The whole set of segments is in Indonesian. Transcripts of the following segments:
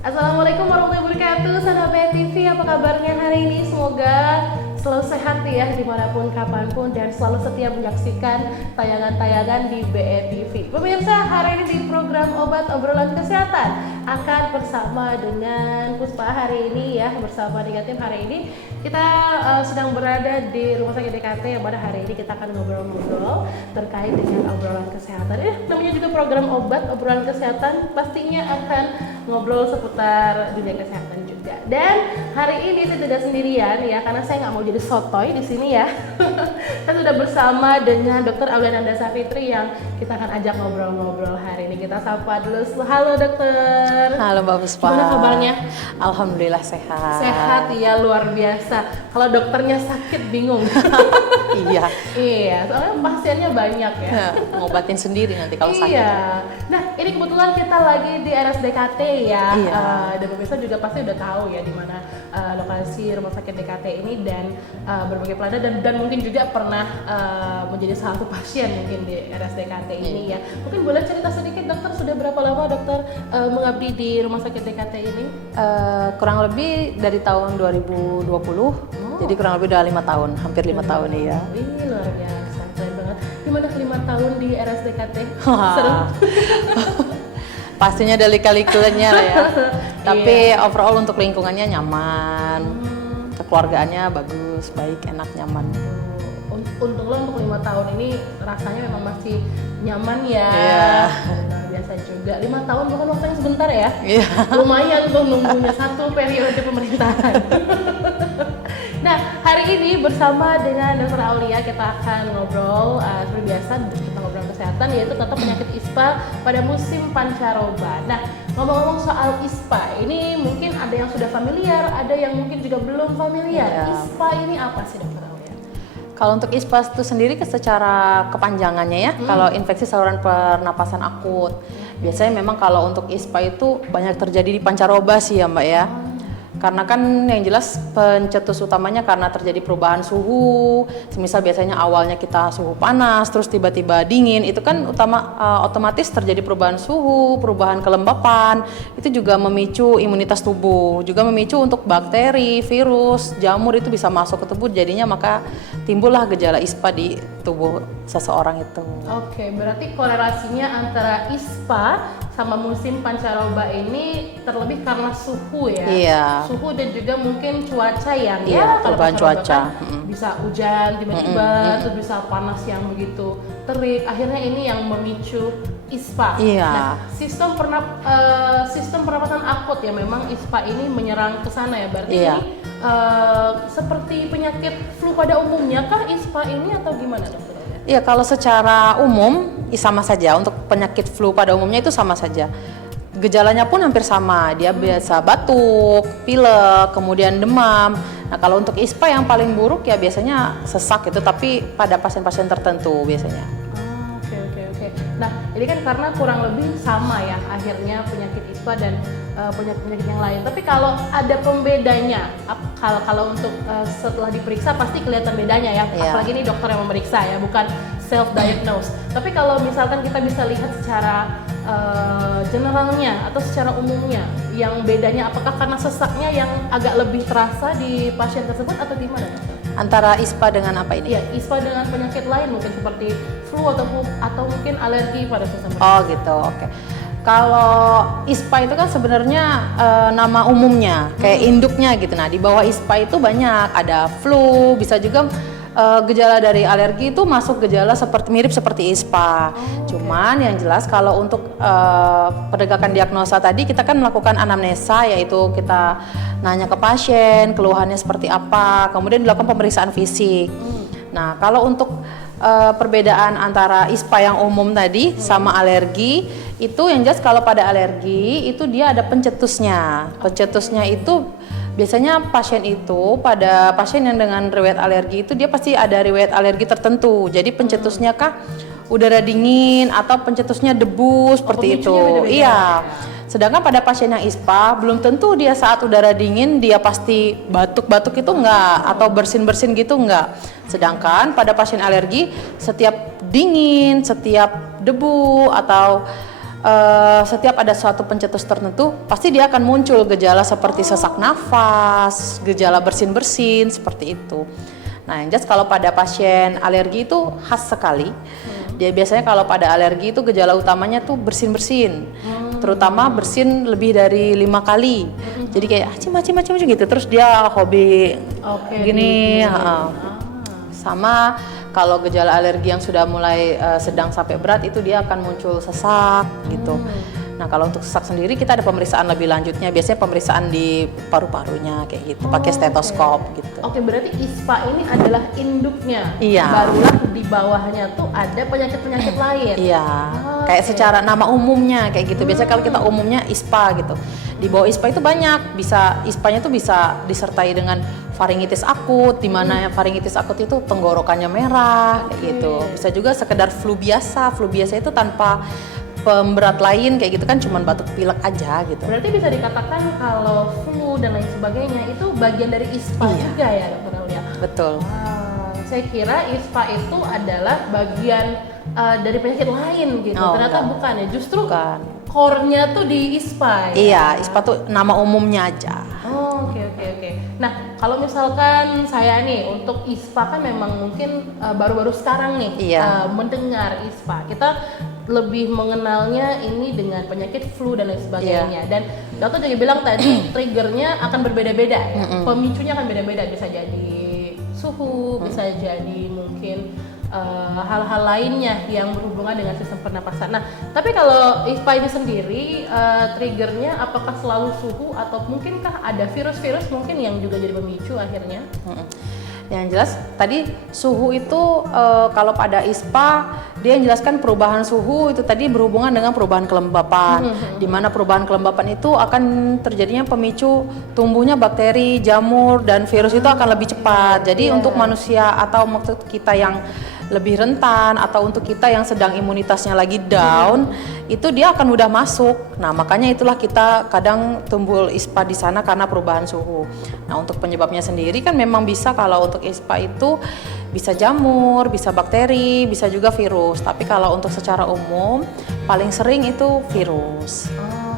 Assalamualaikum warahmatullahi wabarakatuh, sahabat TV, apa kabarnya hari ini? Semoga selalu sehat ya dimanapun kapanpun dan selalu setia menyaksikan tayangan-tayangan di BETV. Pemirsa, hari ini di program Obat Obrolan Kesehatan akan bersama dengan Puspa hari ini ya, bersama dengan tim hari ini kita sedang berada di Rumah Sakit DKT yang pada hari ini kita akan ngobrol-ngobrol terkait dengan obrolan kesehatan. Namanya juga program Obat Obrolan Kesehatan, pastinya akan ngobrol seputar dunia kesehatan juga. Dan hari ini saya tidak sendirian ya, karena saya nggak mau jadi sotoy di sini ya. Saya sudah bersama dengan Dr. Aulia Nanda Savitri yang kita akan ajak ngobrol-ngobrol hari ini. Kita sapa dulu. Halo dokter. Halo Mbak Puspa. Gimana kabarnya? Alhamdulillah sehat. Sehat ya, luar biasa. Kalau dokternya sakit bingung. Iya. Iya, soalnya pasiennya banyak ya. Ngobatin sendiri nanti kalau sakit. Iya. Nah, ini kebetulan kita lagi di RSDKT ya. Iya. Dan pemirsa juga pasti udah tahu ya di mana lokasi Rumah Sakit DKT ini dan berbagai pelayanan dan mungkin juga pernah menjadi salah satu pasien mungkin di RSDKT ini ya. Mungkin boleh cerita sedikit dokter, sudah berapa lama dokter mengabdi di Rumah Sakit DKT ini? Kurang lebih dari tahun 2020. Jadi kurang lebih udah 5 tahun, hampir 5 tahun ya. Ini luar biasa, keren banget. Gimana 5 tahun di RSDKT? Seru? Pastinya ada lika-likunya lah ya. Tapi overall untuk lingkungannya nyaman, kekeluargaannya bagus, baik, enak, nyaman. Untunglah untuk 5 tahun ini rasanya memang masih nyaman ya. Iya. Luar biasa juga. 5 tahun bukan waktu yang sebentar ya. Iya. Lumayan tuh nunggunya satu periode pemerintahan. Nah, hari ini bersama dengan Dr. Aulia kita akan ngobrol seperti biasa, kita ngobrol kesehatan yaitu tentang penyakit ISPA pada musim pancaroba. Nah, ngomong-ngomong soal ISPA, ini mungkin ada yang sudah familiar, ada yang mungkin juga belum familiar. Iya. ISPA ini apa sih Dr. Aulia? Kalau untuk ISPA itu sendiri secara kepanjangannya ya, kalau infeksi saluran pernapasan akut. Biasanya memang kalau untuk ISPA itu banyak terjadi di pancaroba sih ya Mbak ya. Karena kan yang jelas pencetus utamanya karena terjadi perubahan suhu. Misal biasanya awalnya kita suhu panas, terus tiba-tiba dingin, itu kan otomatis terjadi perubahan suhu, perubahan kelembapan. Itu juga memicu imunitas tubuh, juga memicu untuk bakteri, virus, jamur itu bisa masuk ke tubuh. Jadinya maka timbullah gejala ISPA di tubuh seseorang itu. Oke, berarti korelasinya antara ISPA sama musim pancaroba ini terlebih karena suhu ya. Iya. Suhu dan juga mungkin cuaca yang Iya, kalau perubahan pancaroba cuaca. kan bisa hujan tiba-tiba, terus bisa panas yang begitu terik. Akhirnya ini yang memicu ISPA. Iya. Nah, sistem pernapasan akut ya memang ISPA ini menyerang ke sana ya. Berarti Iya. ini seperti penyakit flu pada umumnya kah ISPA ini atau gimana dokter? Iya, kalau secara umum sama saja. Untuk penyakit flu pada umumnya itu sama saja. Gejalanya pun hampir sama. Dia biasa batuk, pilek, kemudian demam. Nah, kalau untuk ISPA yang paling buruk ya biasanya sesak itu, tapi pada pasien-pasien tertentu biasanya. Oke. Nah, ini kan karena kurang lebih sama ya akhirnya penyakit ISPA dan penyakit yang lain. Tapi kalau ada pembedanya, kalau untuk setelah diperiksa pasti kelihatan bedanya ya. Iya. Apalagi ini dokter yang memeriksa ya, bukan self diagnose. Tapi kalau misalkan kita bisa lihat secara generalnya atau secara umumnya, yang bedanya apakah karena sesaknya yang agak lebih terasa di pasien tersebut atau gimana dokter? Antara ISPA dengan apa ini? Iya, ISPA dengan penyakit lain mungkin seperti flu atau mungkin alergi pada seseorang. Oh gitu, oke. Kalau ISPA itu kan sebenarnya nama umumnya, kayak induknya gitu. Nah, di bawah ISPA itu banyak, ada flu, bisa juga gejala dari alergi itu masuk gejala mirip seperti ISPA. Cuman yang jelas kalau untuk penegakan diagnosa tadi kita kan melakukan anamnesa, yaitu kita nanya ke pasien keluhannya seperti apa, kemudian dilakukan pemeriksaan fisik. Nah, kalau untuk perbedaan antara ISPA yang umum tadi sama alergi itu yang jelas kalau pada alergi itu dia ada pencetusnya. Pencetusnya itu biasanya pada pasien yang dengan riwayat alergi itu dia pasti ada riwayat alergi tertentu. Jadi pencetusnya kah udara dingin atau pencetusnya debu seperti itu. Beda-beda. Iya. Sedangkan pada pasien yang ISPA belum tentu dia saat udara dingin dia pasti batuk-batuk itu enggak atau bersin-bersin gitu enggak. Sedangkan pada pasien alergi setiap dingin, setiap debu atau setiap ada suatu pencetus tertentu pasti dia akan muncul gejala seperti sesak nafas, gejala bersin-bersin seperti itu. Nah, yang jelas kalau pada pasien alergi itu khas sekali. Dia biasanya kalau pada alergi itu gejala utamanya tuh bersin-bersin, terutama bersin lebih dari 5 kali. Jadi kayak acim gitu. Terus dia hobi gini. Sama kalau gejala alergi yang sudah mulai sedang sampai berat itu dia akan muncul sesak gitu. Nah, kalau untuk sesak sendiri kita ada pemeriksaan lebih lanjutnya, biasanya pemeriksaan di paru-parunya kayak gitu, pakai stetoskop gitu. Oke, berarti ISPA ini adalah induknya. Iya. Barulah di bawahnya tuh ada penyakit-penyakit lain. Iya. Kayak secara nama umumnya kayak gitu. Biasanya kalau kita umumnya ISPA gitu. Di bawah ISPA itu banyak, ISPA-nya tuh bisa disertai dengan faringitis akut, di mana faringitis akut itu tenggorokannya merah kayak gitu. Bisa juga sekedar flu biasa itu tanpa pemberat lain kayak gitu kan, cuman batuk pilek aja gitu. Berarti bisa dikatakan kalau flu dan lain sebagainya itu bagian dari ISPA juga ya, Dokter Aulia? Betul. Saya kira ISPA itu adalah bagian dari penyakit lain gitu. Ternyata bukan ya, justru core-nya tuh di ISPA ya? Iya, ISPA tuh nama umumnya aja. Oke. Nah, kalau misalkan saya nih untuk ISPA kan memang mungkin baru-baru sekarang nih mendengar ISPA. Kita lebih mengenalnya ini dengan penyakit flu dan lain sebagainya. Dan dokter juga bilang tadi triggernya akan berbeda-beda ya. Pemicunya akan beda-beda, bisa jadi suhu, bisa jadi mungkin hal-hal lainnya yang berhubungan dengan sistem pernapasan. Nah, tapi kalau ISPA ini sendiri triggernya apakah selalu suhu atau mungkinkah ada virus-virus mungkin yang juga jadi pemicu akhirnya? Yang jelas tadi suhu itu kalau pada ISPA dia menjelaskan perubahan suhu itu tadi berhubungan dengan perubahan kelembapan, di mana perubahan kelembapan itu akan terjadinya pemicu tumbuhnya bakteri, jamur dan virus itu akan lebih cepat. Jadi untuk manusia atau maksud kita yang lebih rentan atau untuk kita yang sedang imunitasnya lagi down, itu dia akan mudah masuk. Nah, makanya itulah kita kadang timbul ISPA di sana karena perubahan suhu. Nah, untuk penyebabnya sendiri kan memang bisa, kalau untuk ISPA itu bisa jamur, bisa bakteri, bisa juga virus. Tapi kalau untuk secara umum paling sering itu virus.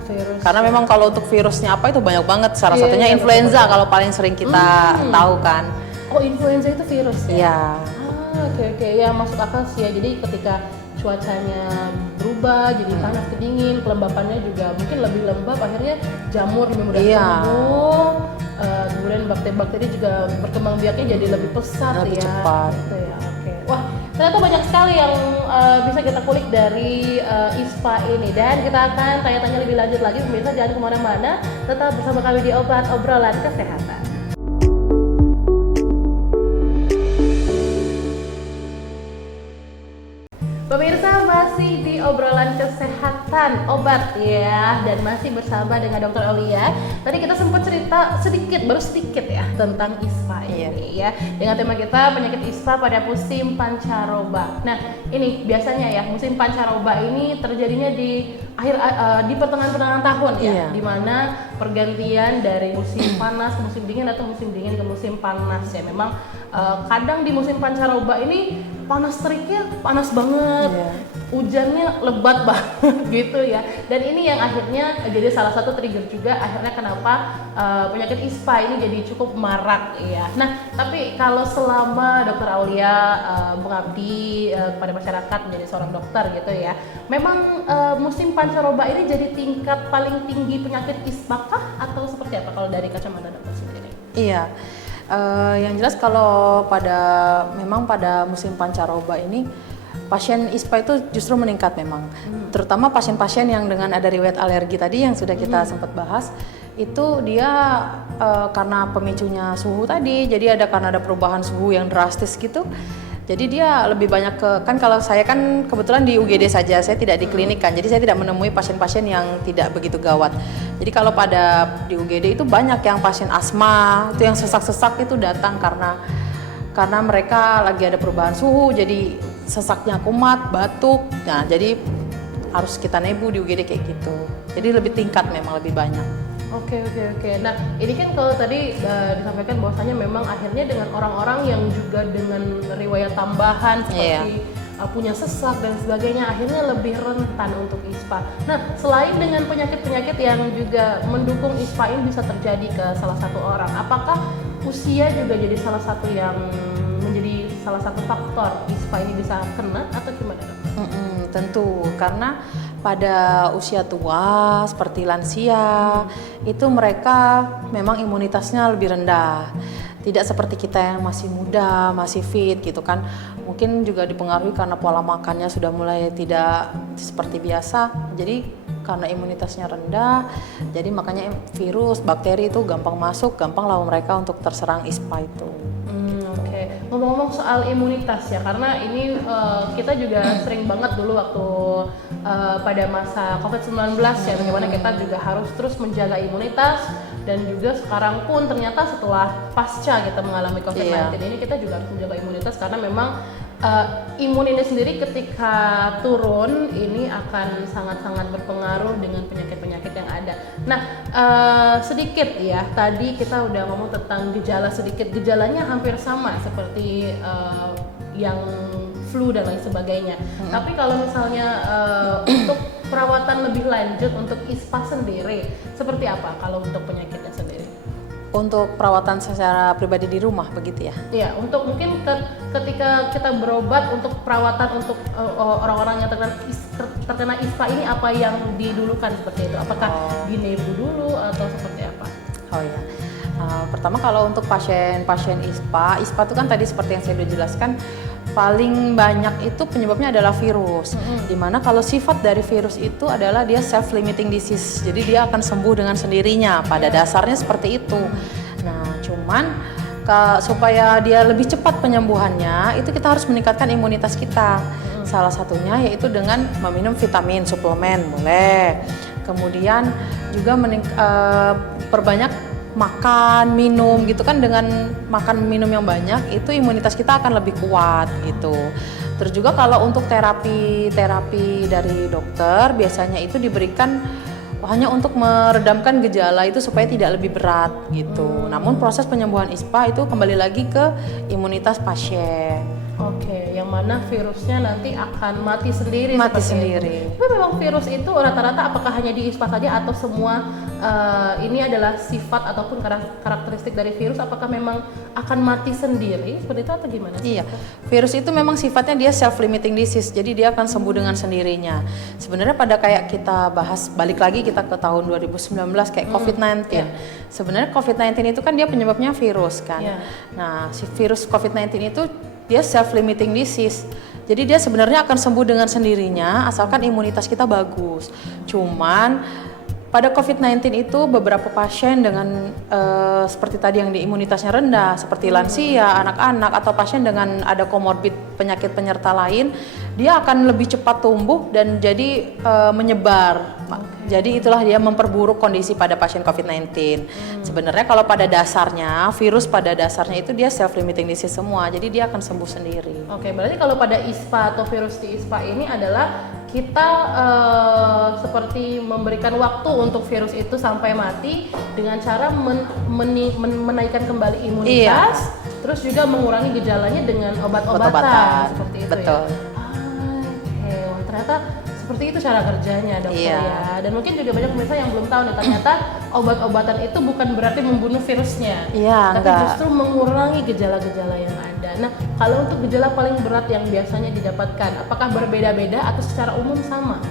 Virus. Karena memang kalau untuk virusnya apa itu banyak banget. Salah satunya influenza kalau paling sering kita tahu kan. Oh, influenza itu virus ya? Iya. Oke, ya masuk akal sih ya. Jadi ketika cuacanya berubah jadi panas ke dingin, kelembapannya juga mungkin lebih lembab, akhirnya jamur lebih mudah tumbuh, kemudian bakteri-bakteri juga berkembang biaknya jadi lebih pesat, lebih ya. cepat. Gitu ya. Oke. Wah, ternyata banyak sekali yang bisa kita kulik dari ISPA ini, dan kita akan tanya-tanya lebih lanjut lagi. Pemirsa jangan kemana-mana, tetap bersama kami di Obrolan Kesehatan. Pemirsa, masih di Obrolan Kesehatan Obat ya, dan masih bersama dengan Dokter Aulia. Tadi kita sempat cerita baru sedikit ya tentang ISPA ini ya, dengan tema kita penyakit ISPA pada musim pancaroba. Nah, ini biasanya ya musim pancaroba ini terjadinya di di pertengahan tahun ya, di mana pergantian dari musim panas ke musim dingin atau musim dingin ke musim panas ya. Memang kadang di musim pancaroba ini panas teriknya panas banget, hujannya lebat banget gitu ya. Dan ini yang akhirnya jadi salah satu trigger juga akhirnya kenapa penyakit ISPA ini jadi cukup marak ya. Nah, tapi kalau selama Dokter Aulia mengabdi kepada masyarakat menjadi seorang dokter gitu ya, memang musim pancaroba ini jadi tingkat paling tinggi penyakit ISPA kah atau seperti apa kalau dari kacamata dokter sendiri? Iya. Yang jelas kalau memang pada musim pancaroba ini pasien ISPA itu justru meningkat memang, terutama pasien-pasien yang dengan ada riwayat alergi tadi yang sudah kita sempat bahas, itu dia karena pemicunya suhu tadi, jadi karena ada perubahan suhu yang drastis gitu. Jadi dia lebih banyak kan kalau saya kan kebetulan di UGD saja, saya tidak di klinik kan, jadi saya tidak menemui pasien-pasien yang tidak begitu gawat. Jadi kalau di UGD itu banyak yang pasien asma, itu yang sesak-sesak itu datang karena mereka lagi ada perubahan suhu, jadi sesaknya kumat, batuk. Nah, jadi harus kita nebu di UGD kayak gitu. Jadi lebih tingkat memang lebih banyak. Oke. Nah, ini kan kalau tadi disampaikan bahwasanya memang akhirnya dengan orang-orang yang juga dengan riwayat tambahan seperti punya sesak dan sebagainya, akhirnya lebih rentan untuk ISPA. Nah, selain dengan penyakit-penyakit yang juga mendukung ISPA ini bisa terjadi ke salah satu orang, apakah usia juga jadi salah satu yang menjadi salah satu faktor ISPA ini bisa kena atau gimana, Dok? Tentu, karena pada usia tua seperti lansia itu mereka memang imunitasnya lebih rendah. Tidak seperti kita yang masih muda, masih fit gitu kan. Mungkin juga dipengaruhi karena pola makannya sudah mulai tidak seperti biasa. Jadi karena imunitasnya rendah, jadi makanya virus, bakteri itu gampang masuk, gampang lawan mereka untuk terserang ISPA itu. Oke. Ngomong-ngomong soal imunitas ya, karena ini kita juga sering banget dulu waktu pada masa COVID-19 ya, bagaimana kita juga harus terus menjaga imunitas, dan juga sekarang pun ternyata setelah pasca kita mengalami COVID-19 ini kita juga harus menjaga imunitas, karena memang imun ini sendiri ketika turun ini akan sangat-sangat berpengaruh dengan penyakit-penyakit yang ada. Nah, sedikit ya, tadi kita udah ngomong tentang gejala sedikit, gejalanya hampir sama seperti yang flu dan lain sebagainya. Tapi kalau misalnya untuk perawatan lebih lanjut untuk ISPA sendiri, seperti apa kalau untuk penyakitnya sendiri? Untuk perawatan secara pribadi di rumah begitu ya? Iya, untuk mungkin ketika kita berobat untuk perawatan untuk orang-orang yang terkena ISPA ini, apa yang didulukan seperti itu? Apakah dinebu dulu atau seperti apa? Oh ya, pertama kalau untuk pasien-pasien ISPA itu kan tadi seperti yang saya sudah jelaskan, paling banyak itu penyebabnya adalah virus. Dimana kalau sifat dari virus itu adalah dia self-limiting disease, jadi dia akan sembuh dengan sendirinya. Pada dasarnya seperti itu. Nah, cuman supaya dia lebih cepat penyembuhannya, itu kita harus meningkatkan imunitas kita. Salah satunya yaitu dengan meminum vitamin, suplemen boleh. Kemudian juga perbanyak makan, minum gitu kan, dengan makan minum yang banyak itu imunitas kita akan lebih kuat gitu. Terus juga kalau untuk terapi dari dokter biasanya itu diberikan hanya untuk meredamkan gejala itu supaya tidak lebih berat gitu. Namun proses penyembuhan ISPA itu kembali lagi ke imunitas pasien. Oke, yang mana virusnya nanti akan mati sendiri. Mati sendiri. Tapi memang virus itu rata-rata apakah hanya di ISPA saja atau semua ini adalah sifat ataupun karakteristik dari virus? Apakah memang akan mati sendiri seperti itu atau gimana? Iya, virus itu memang sifatnya dia self-limiting disease, jadi dia akan sembuh dengan sendirinya. Sebenarnya pada kayak kita bahas, balik lagi kita ke tahun 2019 kayak COVID-19. Sebenarnya COVID-19 itu kan dia penyebabnya virus kan. Nah, si virus COVID-19 itu dia self-limiting disease. Jadi dia sebenarnya akan sembuh dengan sendirinya asalkan imunitas kita bagus. Cuman pada COVID-19 itu beberapa pasien dengan seperti tadi yang di imunitasnya rendah, seperti lansia, anak-anak, atau pasien dengan ada komorbid penyakit penyerta lain, dia akan lebih cepat tumbuh dan jadi menyebar. Jadi itulah dia memperburuk kondisi pada pasien COVID-19. Sebenarnya kalau pada dasarnya, virus pada dasarnya itu dia self-limiting disease semua, jadi dia akan sembuh sendiri. Oke, berarti kalau pada ISPA atau virus di ISPA ini adalah kita seperti memberikan waktu untuk virus itu sampai mati dengan cara menaikkan kembali imunitas, terus juga mengurangi gejalanya dengan obat-obatan seperti itu. Betul. Ya. Oke, wah, ternyata seperti itu cara kerjanya, dokter ya. Dan mungkin juga banyak pemirsa yang belum tahu nih, ternyata obat-obatan itu bukan berarti membunuh virusnya, tapi justru mengurangi gejala-gejala yang ada. Nah, kalau untuk gejala paling berat yang biasanya didapatkan, apakah berbeda-beda atau secara umum sama?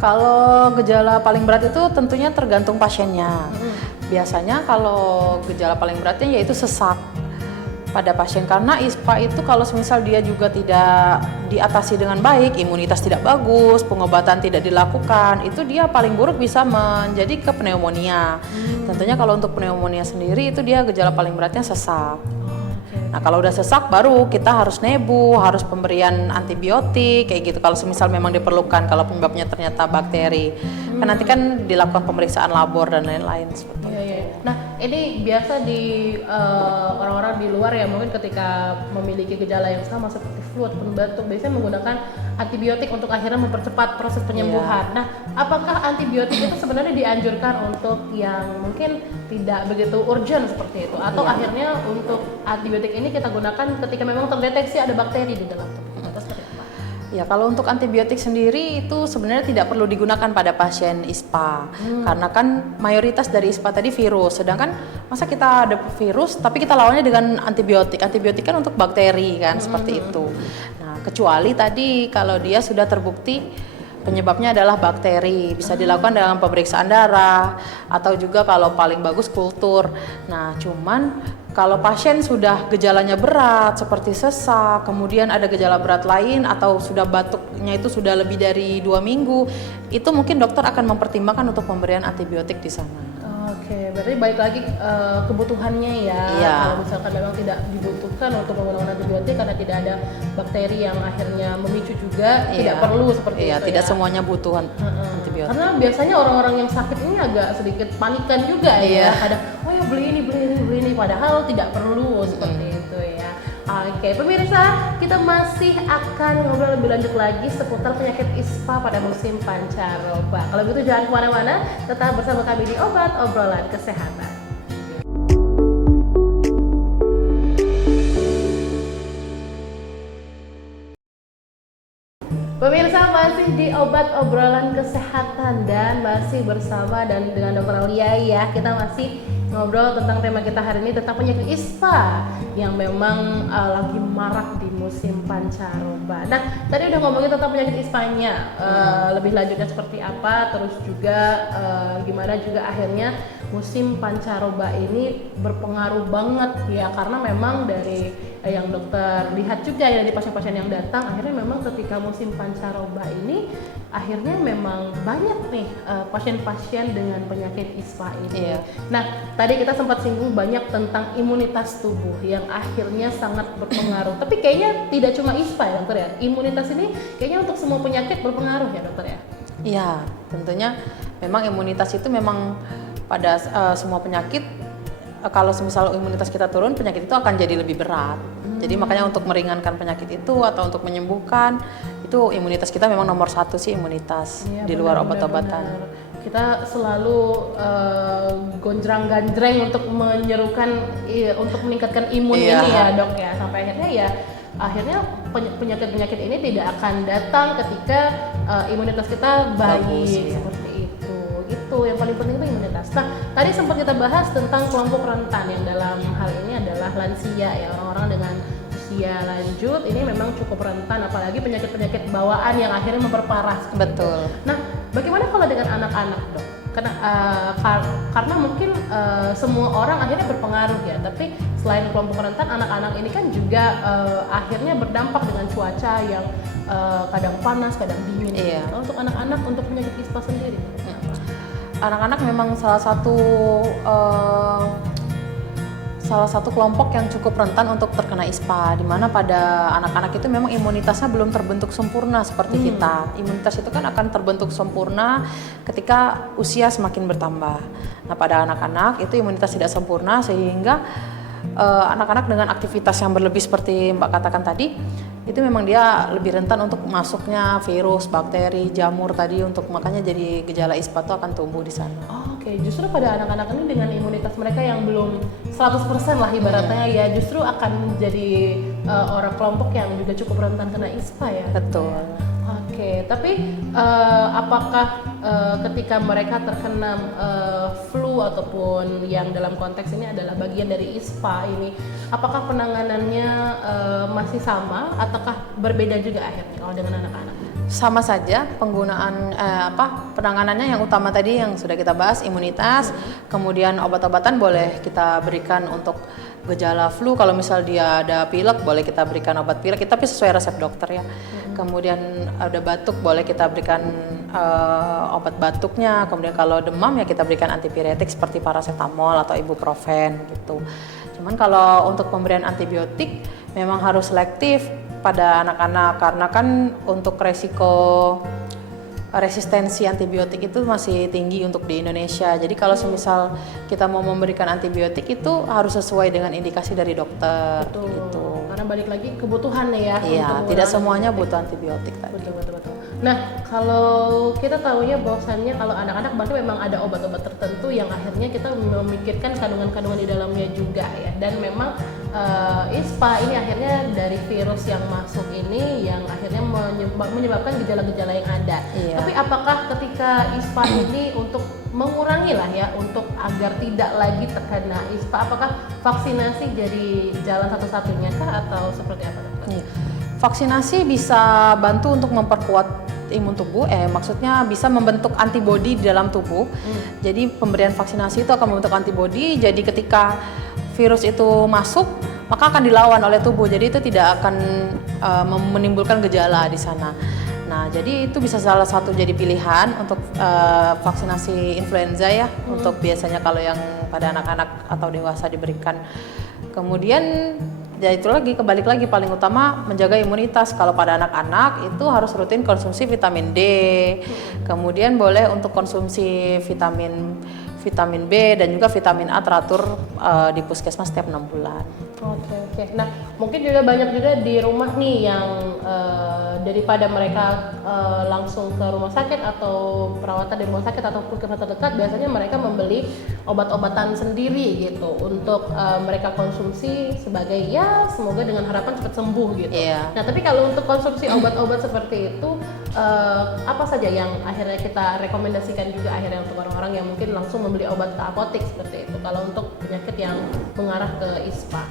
Kalau gejala paling berat itu tentunya tergantung pasiennya. Biasanya kalau gejala paling beratnya yaitu sesak pada pasien, karena ISPA itu kalau semisal dia juga tidak diatasi dengan baik, imunitas tidak bagus, pengobatan tidak dilakukan, itu dia paling buruk bisa menjadi ke pneumonia. Tentunya kalau untuk pneumonia sendiri itu dia gejala paling beratnya sesak. Nah, kalau udah sesak baru kita harus nebu, harus pemberian antibiotik kayak gitu kalau semisal memang diperlukan, kalau penyebabnya ternyata bakteri. Kan nanti kan dilakukan pemeriksaan labor dan lain-lain seperti itu. Nah, ini biasa di orang-orang di luar ya, mungkin ketika memiliki gejala yang sama seperti flu ataupun batuk biasanya menggunakan antibiotik untuk akhirnya mempercepat proses penyembuhan. Nah, apakah antibiotik itu sebenarnya dianjurkan untuk yang mungkin tidak begitu urgent seperti itu, atau akhirnya untuk antibiotik ini kita gunakan ketika memang terdeteksi ada bakteri di dalam tubuh? Ya, kalau untuk antibiotik sendiri itu sebenarnya tidak perlu digunakan pada pasien ISPA. Karena kan mayoritas dari ISPA tadi virus, sedangkan masa kita ada virus tapi kita lawannya dengan antibiotik. Antibiotik kan untuk bakteri kan, seperti itu. Nah, kecuali tadi kalau dia sudah terbukti penyebabnya adalah bakteri, bisa dilakukan dengan pemeriksaan darah atau juga kalau paling bagus kultur. Nah, cuman kalau pasien sudah gejalanya berat seperti sesak, kemudian ada gejala berat lain atau sudah batuknya itu sudah lebih dari 2 minggu, itu mungkin dokter akan mempertimbangkan untuk pemberian antibiotik di sana. Oke, berarti balik lagi kebutuhannya ya. Iya. Kalau misalkan memang tidak dibutuhkan untuk menggunakan antibiotik karena tidak ada bakteri yang akhirnya memicu juga, tidak perlu seperti itu. Tidak ya. semuanya butuh antibiotik. Karena biasanya orang-orang yang sakit ini agak sedikit panikan juga ya. Kadang, oh ya beli ini, padahal tidak perlu seperti itu ya. Oke, pemirsa, kita masih akan ngobrol lebih lanjut lagi seputar penyakit ISPA pada musim pancaroba. Kalau gitu jangan kemana-mana, tetap bersama kami di Obat Obrolan Kesehatan. Pemirsa, masih di Obat Obrolan Kesehatan dan masih bersama dan dengan Dr. Aulia ya. Kita masih ngobrol tentang tema kita hari ini tentang penyakit ISPA yang memang lagi marak di musim pancaroba. Nah, tadi udah ngomongin tentang penyakit ISPA-nya, lebih lanjutnya seperti apa, terus juga gimana juga akhirnya musim pancaroba ini berpengaruh banget ya, karena memang dari yang dokter lihat juga ya, dari pasien-pasien yang datang, akhirnya memang ketika musim pancaroba ini akhirnya memang banyak nih pasien-pasien dengan penyakit ISPA ini. Iya. Nah, tadi kita sempat singgung banyak tentang imunitas tubuh yang akhirnya sangat berpengaruh. Tapi kayaknya tidak cuma ISPA ya dokter ya, imunitas ini kayaknya untuk semua penyakit berpengaruh ya dokter ya? Iya, tentunya memang imunitas itu memang pada semua penyakit, kalau misal imunitas kita turun, penyakit itu akan jadi lebih berat. Jadi makanya untuk meringankan penyakit itu atau untuk menyembuhkan, itu imunitas kita memang nomor 1 sih, imunitas di luar obat-obatan. Kita selalu gonjrang-ganjreng untuk menyerukan, untuk meningkatkan imun ini ya dok ya, sampai akhirnya penyakit-penyakit ini tidak akan datang ketika imunitas kita baik. Seperti itu. Itu yang paling penting itu imunitas. Nah, tadi sempat kita bahas tentang kelompok rentan yang dalam hal ini adalah lansia ya, orang-orang dengan usia lanjut ini memang cukup rentan, apalagi penyakit-penyakit bawaan yang akhirnya memperparah. Betul. Nah, bagaimana kalau dengan anak-anak dok? Karena mungkin semua orang akhirnya berpengaruh ya, tapi selain kelompok rentan, anak-anak ini kan juga akhirnya berdampak dengan cuaca yang kadang panas, kadang dingin. Iya. Untuk anak-anak, untuk penyakit ISPA sendiri? Anak-anak memang salah satu kelompok yang cukup rentan untuk terkena ISPA, di mana pada anak-anak itu memang imunitasnya belum terbentuk sempurna seperti kita. Imunitas itu kan akan terbentuk sempurna ketika usia semakin bertambah. Nah, pada anak-anak itu imunitas tidak sempurna, sehingga anak-anak dengan aktivitas yang berlebih seperti Mbak katakan tadi, itu memang dia lebih rentan untuk masuknya virus, bakteri, jamur tadi, untuk makanya jadi gejala ISPA itu akan tumbuh di sana. Oke, justru pada anak-anak ini dengan imunitas mereka yang belum 100% lah ibaratnya ya, justru akan menjadi orang kelompok yang juga cukup rentan kena ISPA ya. Betul. Oke, tapi apakah ketika mereka terkena flu ataupun yang dalam konteks ini adalah bagian dari ISPA ini, apakah penanganannya masih sama ataukah berbeda juga akhirnya kalau dengan anak-anak? Sama saja penggunaan penanganannya, yang utama tadi yang sudah kita bahas, imunitas, kemudian obat-obatan boleh kita berikan untuk gejala flu. Kalau misal dia ada pilek, boleh kita berikan obat pilek, tapi sesuai resep dokter ya. Kemudian ada batuk, boleh kita berikan obat batuknya. Kemudian kalau demam ya kita berikan antipiretik seperti paracetamol atau ibuprofen gitu. Cuman kalau untuk pemberian antibiotik memang harus selektif pada anak-anak, karena kan untuk resiko resistensi antibiotik itu masih tinggi untuk di Indonesia. Jadi kalau semisal kita mau memberikan antibiotik itu harus sesuai dengan indikasi dari dokter. Betul. Gitu. Karena balik lagi kebutuhan ya. Iya, tidak semuanya butuh antibiotik tadi. Betul. Nah, kalau kita tahunya bahwasannya kalau anak-anak berarti memang ada obat-obat tertentu yang akhirnya kita memikirkan kandungan-kandungan di dalamnya juga ya. Dan memang ISPA ini akhirnya dari virus yang masuk ini yang akhirnya menyebabkan gejala-gejala yang ada. Iya. Tapi apakah ketika ISPA ini untuk mengurangi lah ya, untuk agar tidak lagi terkena ISPA, apakah vaksinasi jadi jalan satu-satunya kah atau seperti apa, dokter? Iya. Vaksinasi bisa bantu untuk memperkuat imun tubuh, maksudnya bisa membentuk antibodi di dalam tubuh. Jadi pemberian vaksinasi itu akan membentuk antibodi. Jadi ketika virus itu masuk, maka akan dilawan oleh tubuh. Jadi itu tidak akan menimbulkan gejala di sana. Nah, jadi itu bisa salah satu jadi pilihan untuk vaksinasi influenza ya, untuk biasanya kalau yang pada anak-anak atau dewasa diberikan. Kemudian ya itu lagi, kebalik lagi, paling utama menjaga imunitas. Kalau pada anak-anak itu harus rutin konsumsi vitamin D, kemudian boleh untuk konsumsi vitamin B dan juga vitamin A teratur di puskesmas setiap 6 bulan. Oke. Nah, mungkin juga banyak juga di rumah nih yang daripada mereka langsung ke rumah sakit atau perawatan di rumah sakit atau puskesmas terdekat, biasanya mereka membeli obat-obatan sendiri gitu untuk mereka konsumsi sebagai ya semoga dengan harapan cepat sembuh gitu. Iya. Nah, tapi kalau untuk konsumsi obat-obat seperti itu apa saja yang akhirnya kita rekomendasikan juga akhirnya untuk orang-orang yang mungkin langsung membeli obat ke apotek seperti itu kalau untuk penyakit yang mengarah ke ISPA?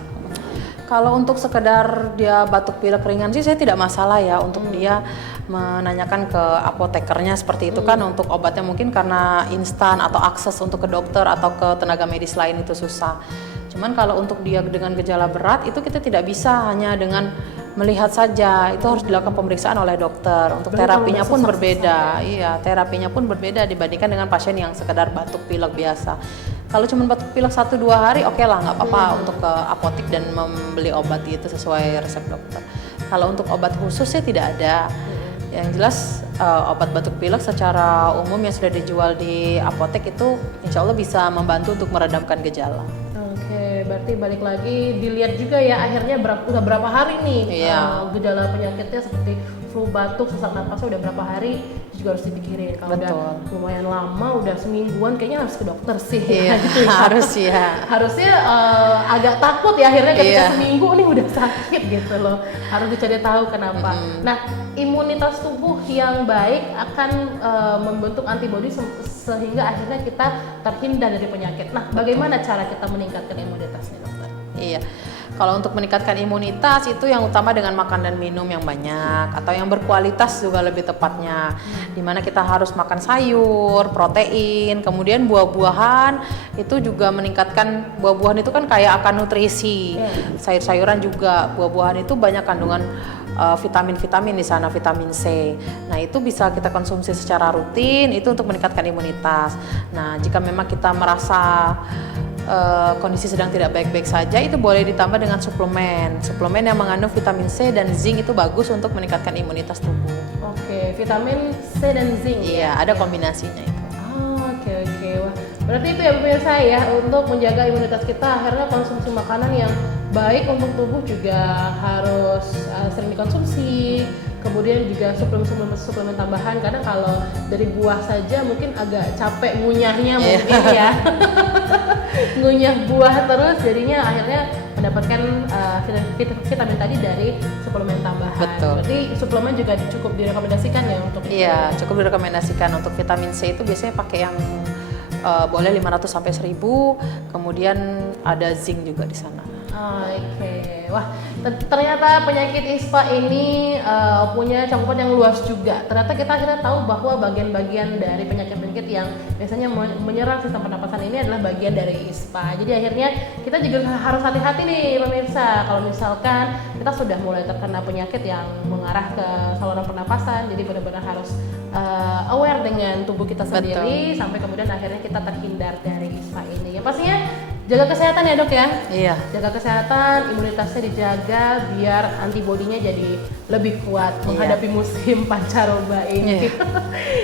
Kalau untuk sekedar dia batuk pilek ringan sih saya tidak masalah ya untuk dia menanyakan ke apotekernya seperti itu kan, untuk obatnya mungkin karena instan atau akses untuk ke dokter atau ke tenaga medis lain itu susah. Cuman kalau untuk dia dengan gejala berat itu kita tidak bisa hanya dengan melihat saja, itu harus dilakukan pemeriksaan oleh dokter. Untuk terapinya pun berbeda. Iya, terapinya pun berbeda dibandingkan dengan pasien yang sekedar batuk pilek biasa. Kalau cuma batuk pilek 1-2 hari oke lah, nggak apa-apa untuk ke apotek dan membeli obat itu sesuai resep dokter. Kalau untuk obat khusus sih tidak ada. Yang jelas obat batuk pilek secara umum yang sudah dijual di apotek itu insya Allah bisa membantu untuk meredamkan gejala. Oke, berarti balik lagi dilihat juga ya akhirnya udah berapa hari nih gejala penyakitnya seperti flu, batuk, sesak napasnya udah berapa hari juga harus dipikirin. Kalau udah lumayan lama, udah semingguan kayaknya harus ke dokter sih. Iya, gitu ya. Harus ya. Harusnya agak takut ya akhirnya ketika seminggu nih udah sakit gitu loh. Harus dicari tahu kenapa. Nah, imunitas tubuh yang baik akan membentuk antibodi sehingga akhirnya kita terhindar dari penyakit. Nah, bagaimana cara kita meningkatkan imunitasnya, dokter? Iya. Kalau untuk meningkatkan imunitas itu yang utama dengan makan dan minum yang banyak atau yang berkualitas juga lebih tepatnya. Dimana kita harus makan sayur, protein, kemudian buah-buahan itu juga meningkatkan. Buah-buahan itu kan kaya akan nutrisi. Sayur-sayuran juga, buah-buahan itu banyak kandungan vitamin-vitamin di sana, vitamin C. Nah, itu bisa kita konsumsi secara rutin itu untuk meningkatkan imunitas. Nah, jika memang kita merasa kondisi sedang tidak baik-baik saja, itu boleh ditambah dengan suplemen yang mengandung vitamin C dan zinc, itu bagus untuk meningkatkan imunitas tubuh. Oke, vitamin C dan zinc. Iya, ada kombinasinya itu. Oke. Wah, berarti itu ya pemirsa ya, untuk menjaga imunitas kita akhirnya konsumsi makanan yang baik untuk tubuh juga harus sering dikonsumsi. Kemudian juga suplemen tambahan, karena kalau dari buah saja mungkin agak capek ngunyahnya mungkin ya. Ngunyah buah terus jadinya akhirnya mendapatkan vitamin tadi dari suplemen tambahan. Betul. Berarti suplemen juga cukup direkomendasikan ya untuk Iya, cukup direkomendasikan. Untuk vitamin C itu biasanya pakai yang boleh 500 sampai 1000, kemudian ada zinc juga di sana. Oke. Wah, ternyata penyakit ISPA ini punya cakupan yang luas juga. Ternyata kita akhirnya tahu bahwa bagian-bagian dari penyakit-penyakit yang biasanya menyerang sistem pernapasan ini adalah bagian dari ISPA. Jadi akhirnya kita juga harus hati-hati nih pemirsa. Kalau misalkan kita sudah mulai terkena penyakit yang mengarah ke saluran pernapasan, jadi benar-benar harus aware dengan tubuh kita sendiri. Betul. Sampai kemudian akhirnya kita terhindar dari ISPA ini. Ya pastinya jaga kesehatan ya, Dok ya. Iya. Jaga kesehatan, imunitasnya dijaga biar antibodinya jadi lebih kuat menghadapi musim pancaroba ini.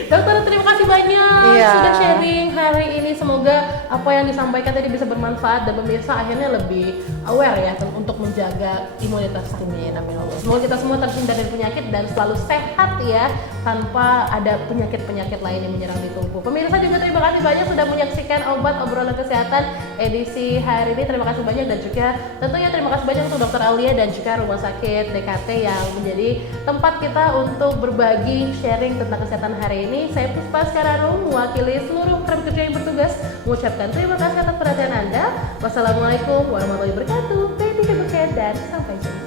Dokter, terima kasih banyak Iya. sudah sharing hari ini. Semoga apa yang disampaikan tadi bisa bermanfaat dan pemirsa akhirnya lebih aware ya untuk menjaga imunitas tubuh. Amin, Allah. Semoga kita semua terhindar dari penyakit dan selalu sehat ya, tanpa ada penyakit-penyakit lain yang menyerang di tubuh. Pemirsa juga terima kasih banyak sudah menyaksikan Obat Obrolan Kesehatan edisi hari ini. Terima kasih banyak dan juga tentunya terima kasih banyak untuk Dr. Aulia dan juga Rumah Sakit DKT yang menjadi tempat kita untuk berbagi sharing tentang kesehatan hari ini. Saya Puspa Skararo mewakili seluruh kru kerja yang bertugas mengucapkan terima kasih atas perhatian Anda. Wassalamualaikum warahmatullahi wabarakatuh. Dan sampai jumpa.